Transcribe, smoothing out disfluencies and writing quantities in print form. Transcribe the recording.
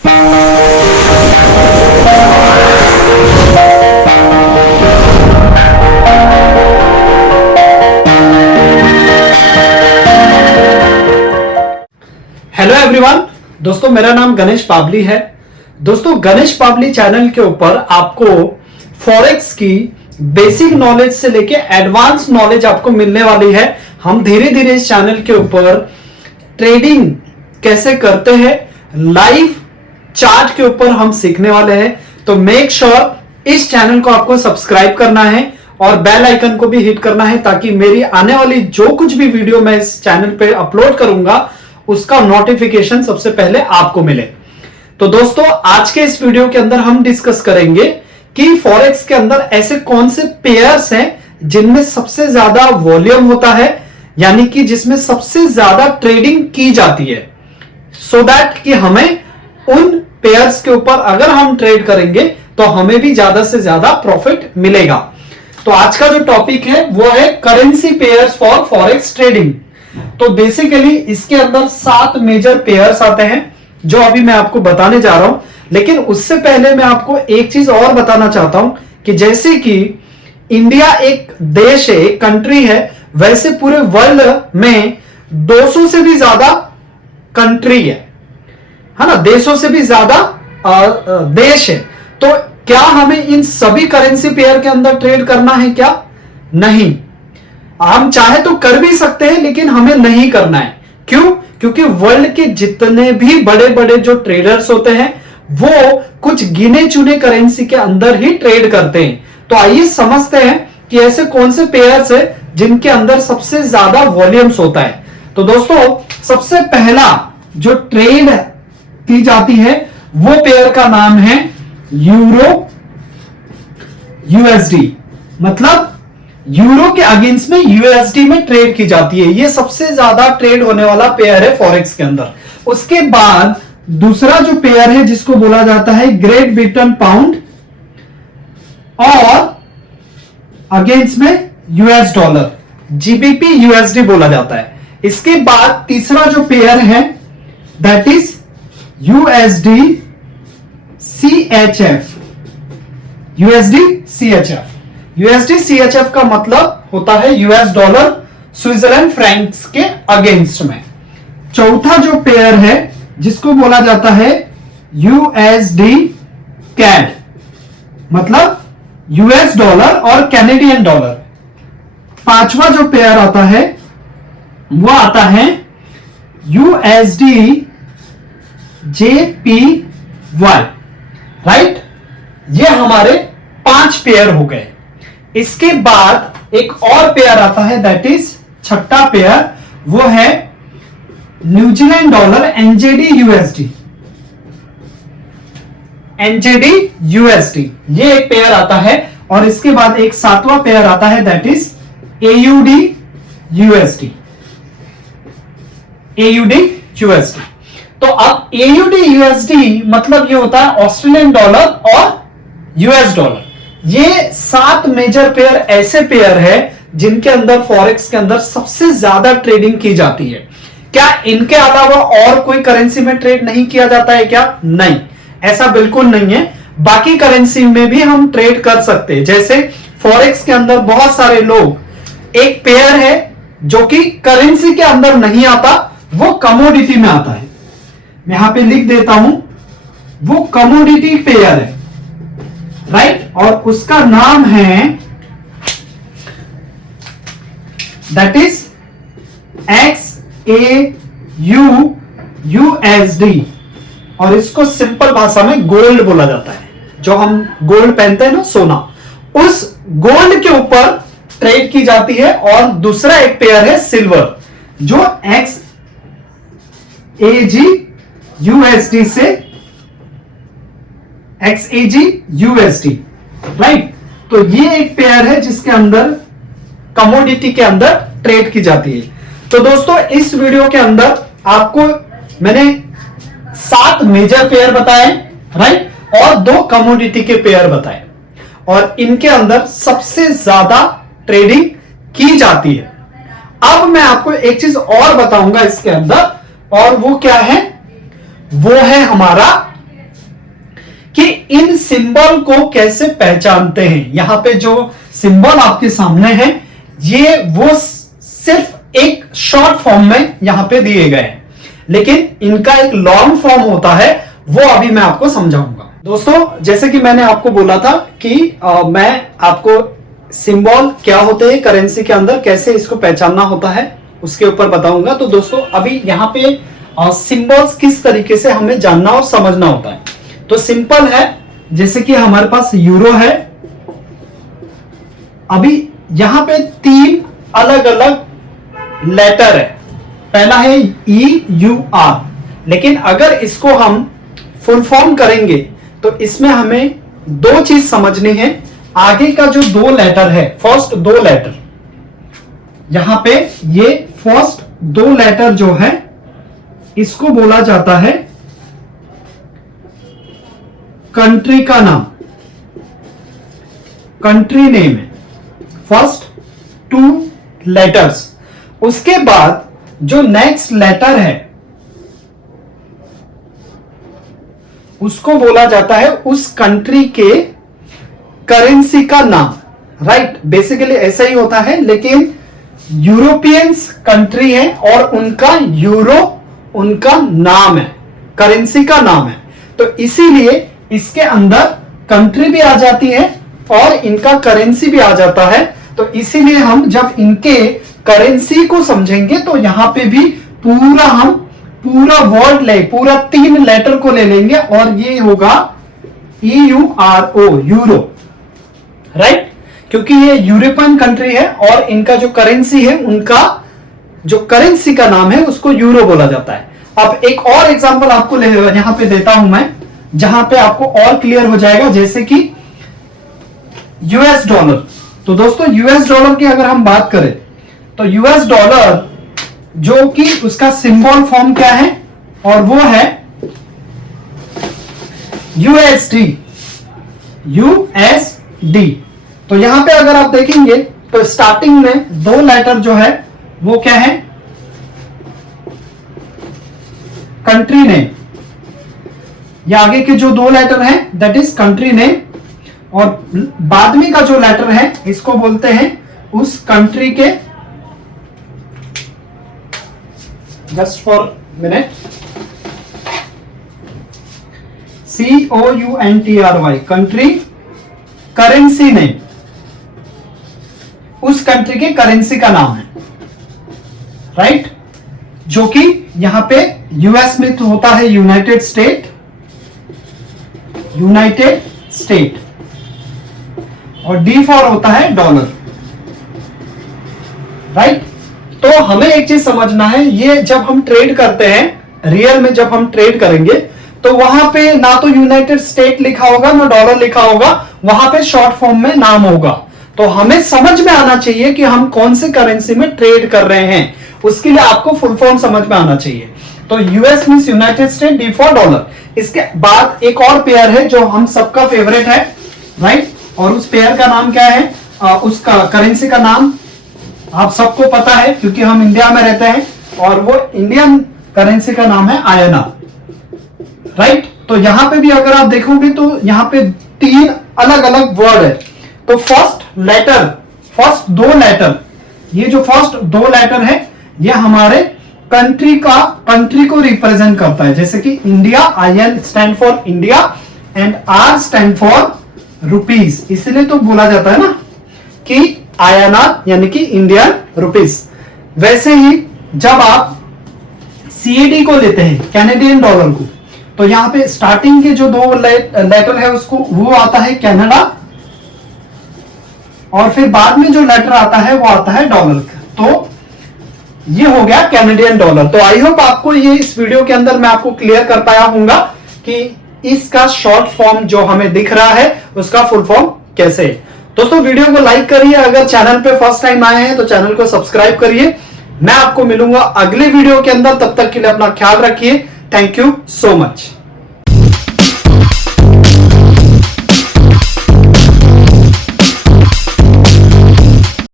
Hello everyone, दोस्तों मेरा नाम गणेश पाबली है। दोस्तों गणेश पाबली चैनल के ऊपर आपको फॉरेक्स की बेसिक नॉलेज से लेके एडवांस नॉलेज आपको मिलने वाली है। हम धीरे धीरे इस चैनल के ऊपर ट्रेडिंग कैसे करते हैं, लाइव चार्ट के ऊपर हम सीखने वाले हैं। तो मेक श्योर इस चैनल को आपको सब्सक्राइब करना है और बेल आइकन को भी हिट करना है, ताकि मेरी आने वाली जो कुछ भी वीडियो मैं इस चैनल पे अपलोड करूंगा उसका नोटिफिकेशन सबसे पहले आपको मिले। तो दोस्तों आज के इस वीडियो के अंदर हम डिस्कस करेंगे कि फॉरेक्स के अंदर ऐसे कौन से पेयर्स हैं जिनमें सबसे ज्यादा वॉल्यूम होता है, यानी कि जिसमें सबसे ज्यादा ट्रेडिंग की जाती है, सो दैट कि हमें उन पेयर्स के ऊपर अगर हम ट्रेड करेंगे तो हमें भी ज्यादा से ज्यादा प्रॉफिट मिलेगा। तो आज का जो टॉपिक है वो है currency pairs for forex trading. तो बेसिकली इसके अंदर 7 मेजर पेयर्स आते हैं जो अभी मैं आपको बताने जा रहा हूं। लेकिन उससे पहले मैं आपको एक चीज और बताना चाहता हूं कि जैसे कि इंडिया एक देश है, एक कंट्री है, वैसे पूरे वर्ल्ड में 200 से भी ज्यादा कंट्री है ना, देशों से भी ज्यादा देश है। तो क्या हमें इन सभी करेंसी पेयर के अंदर ट्रेड करना है? क्या नहीं, हम चाहे तो कर भी सकते हैं लेकिन हमें नहीं करना है। क्यों? क्योंकि वर्ल्ड के जितने भी बड़े बड़े जो ट्रेडर्स होते हैं वो कुछ गिने चुने करेंसी के अंदर ही ट्रेड करते हैं। तो आइए समझते हैं कि ऐसे कौन से पेयर्स है जिनके अंदर सबसे ज्यादा वॉल्यूम्स होता है। तो दोस्तों सबसे पहला जो ट्रेड की जाती है वो पेयर का नाम है यूरो यूएसडी। मतलब यूरो के अगेंस्ट में यूएसडी में ट्रेड की जाती है। ये सबसे ज्यादा ट्रेड होने वाला पेयर है फॉरेक्स के अंदर। उसके बाद दूसरा जो पेयर है जिसको बोला जाता है ग्रेट ब्रिटेन पाउंड और अगेंस्ट में यूएस डॉलर, जीबीपी यूएसडी बोला जाता है। इसके बाद तीसरा जो पेयर है that is USD CHF. USD CHF, USD CHF का मतलब होता है यूएस डॉलर स्विट्जरलैंड फ्रैंक्स के अगेंस्ट में। चौथा जो पेयर है जिसको बोला जाता है यूएसडी कैड, मतलब यूएस डॉलर और कैनेडियन डॉलर। पांचवा जो पेयर आता है वो आता है यूएसडी जेपीवाई, राइट। ये हमारे 5 पेयर हो गए। इसके बाद एक और पेयर आता है दैट इज छठा पेयर, वो है New Zealand dollar NZD USD. NZD USD ये एक पेयर आता है। और इसके बाद एक 7वां पेयर आता है that is AUD USD. AUD USD. तो अब एयूडी यूएसडी मतलब ये होता है ऑस्ट्रेलियन डॉलर और यूएस डॉलर। ये 7 मेजर पेयर ऐसे पेयर है जिनके अंदर फॉरेक्स के अंदर सबसे ज्यादा ट्रेडिंग की जाती है। क्या इनके अलावा और कोई करेंसी में ट्रेड नहीं किया जाता है क्या? नहीं, ऐसा बिल्कुल नहीं है। बाकी करेंसी में भी हम ट्रेड कर सकते हैं। जैसे फॉरेक्स के अंदर बहुत सारे लोग, एक पेयर है जो कि करेंसी के अंदर नहीं आता, वो कमोडिटी में आता है। मैं यहां पे लिख देता हूं, वो कमोडिटी पेयर है, राइट। और उसका नाम है दैट इज XAU/USD और इसको सिंपल भाषा में गोल्ड बोला जाता है। जो हम गोल्ड पहनते हैं ना, सोना, उस गोल्ड के ऊपर ट्रेड की जाती है। और दूसरा एक पेयर है सिल्वर जो XAG/USD से XAG/USD, राइट। तो ये एक पेयर है जिसके अंदर कमोडिटी के अंदर ट्रेड की जाती है। तो दोस्तों इस वीडियो के अंदर आपको मैंने 7 मेजर पेयर बताए, राइट, और 2 कमोडिटी के पेयर बताए, और इनके अंदर सबसे ज्यादा ट्रेडिंग की जाती है। अब मैं आपको एक चीज और बताऊंगा इसके अंदर, और वो क्या है? वो है हमारा सिंबल को कैसे पहचानते हैं। यहां पे जो सिंबल आपके सामने है ये वो सिर्फ एक शॉर्ट फॉर्म में यहां पे दिए गए हैं, लेकिन इनका एक लॉन्ग फॉर्म होता है, वो अभी मैं आपको समझाऊंगा। दोस्तों जैसे कि मैंने आपको बोला था कि मैं आपको सिंबल क्या होते हैं करेंसी के अंदर, कैसे इसको पहचानना होता है उसके ऊपर बताऊंगा। तो दोस्तों अभी यहां पे सिंबल्स किस तरीके से हमें जानना और समझना होता है। तो सिंपल है, जैसे कि हमारे पास यूरो है। अभी यहां पे 3 अलग अलग लेटर है। पहला है EUR, लेकिन अगर इसको हम फुल फॉर्म करेंगे तो इसमें हमें 2 चीज समझनी है। आगे का जो 2 लेटर है, फर्स्ट 2 लेटर, यहां पे ये फर्स्ट 2 लेटर जो है इसको बोला जाता है कंट्री का नाम, कंट्री नेम है, फर्स्ट 2 लेटर्स। उसके बाद जो नेक्स्ट लेटर है उसको बोला जाता है उस कंट्री के करेंसी का नाम, राइट। बेसिकली ऐसा ही होता है, लेकिन यूरोपियंस कंट्री है और उनका यूरो उनका नाम है, करेंसी का नाम है। तो इसीलिए इसके अंदर कंट्री भी आ जाती है और इनका करेंसी भी आ जाता है। तो इसीलिए हम जब इनके करेंसी को समझेंगे तो यहां पे भी हम पूरा वर्ड पूरा 3 लेटर को ले लेंगे और ये होगा EURO, यूरो, राइट। क्योंकि ये यूरोपियन कंट्री है और इनका जो करेंसी है, उनका जो करेंसी का नाम है उसको यूरो बोला जाता है। अब एक और एग्जांपल आपको यहां पे देता हूं मैं, जहां पे आपको और क्लियर हो जाएगा, जैसे कि US डॉलर। तो दोस्तों US डॉलर की अगर हम बात करें तो US डॉलर जो कि उसका सिंबल फॉर्म क्या है, और वो है USD। तो यहां पे अगर आप देखेंगे तो स्टार्टिंग में 2 लेटर जो है वो क्या है, कंट्री नेम। या आगे के जो 2 लेटर हैं दैट इज कंट्री नेम, और बाद में का जो लेटर है इसको बोलते हैं उस कंट्री के, just for minute, COUNTRY, country currency name, उस कंट्री के करेंसी का नाम है, राइट। जो कि यहां पे US में तो होता है यूनाइटेड स्टेट, और D फॉर होता है डॉलर, राइट। तो हमें एक चीज समझना है, ये जब हम ट्रेड करते हैं, रियल में जब हम ट्रेड करेंगे तो वहां पे ना तो यूनाइटेड स्टेट लिखा होगा ना डॉलर लिखा होगा, वहां पे शॉर्ट फॉर्म में नाम होगा। तो हमें समझ में आना चाहिए कि हम कौन से करेंसी में ट्रेड कर रहे हैं, उसके लिए आपको फुल फॉर्म समझ में आना चाहिए। तो US means United state, D for dollar. इसके बाद एक और पेयर है जो हम सबका फेवरेट है, राइट। और उस पेयर का नाम क्या है, उसका करेंसी का नाम आप सबको पता है क्योंकि हम इंडिया में रहते हैं, और वो इंडियन करेंसी का नाम है INR, राइट। तो यहां पे भी अगर आप देखोगे तो यहां पे 3 अलग अलग वर्ड है। तो फर्स्ट 2 लेटर, ये जो फर्स्ट 2 लेटर है ये हमारे कंट्री को रिप्रेजेंट करता है। जैसे कि India, IN stand for India and R stand for rupees, इसलिए तो बोला जाता है ना कि INR यानी कि इंडियन रुपीज। वैसे ही जब आप CAD को लेते हैं, कैनेडियन डॉलर को, तो यहां पे स्टार्टिंग के जो 2 लेटर है उसको वो आता है कनाडा, और फिर बाद में जो लेटर आता है वो आता है डॉलर का। तो ये हो गया कैनेडियन डॉलर। तो आई होप आपको ये इस वीडियो के अंदर मैं आपको क्लियर कर पाया हूंगा कि इसका शॉर्ट फॉर्म जो हमें दिख रहा है उसका फुल फॉर्म कैसे है। दोस्तों वीडियो को लाइक करिए, अगर चैनल पे फर्स्ट टाइम आए हैं तो चैनल को सब्सक्राइब करिए। मैं आपको मिलूंगा अगले वीडियो के अंदर, तब तक के लिए अपना ख्याल रखिए। Thank you so much.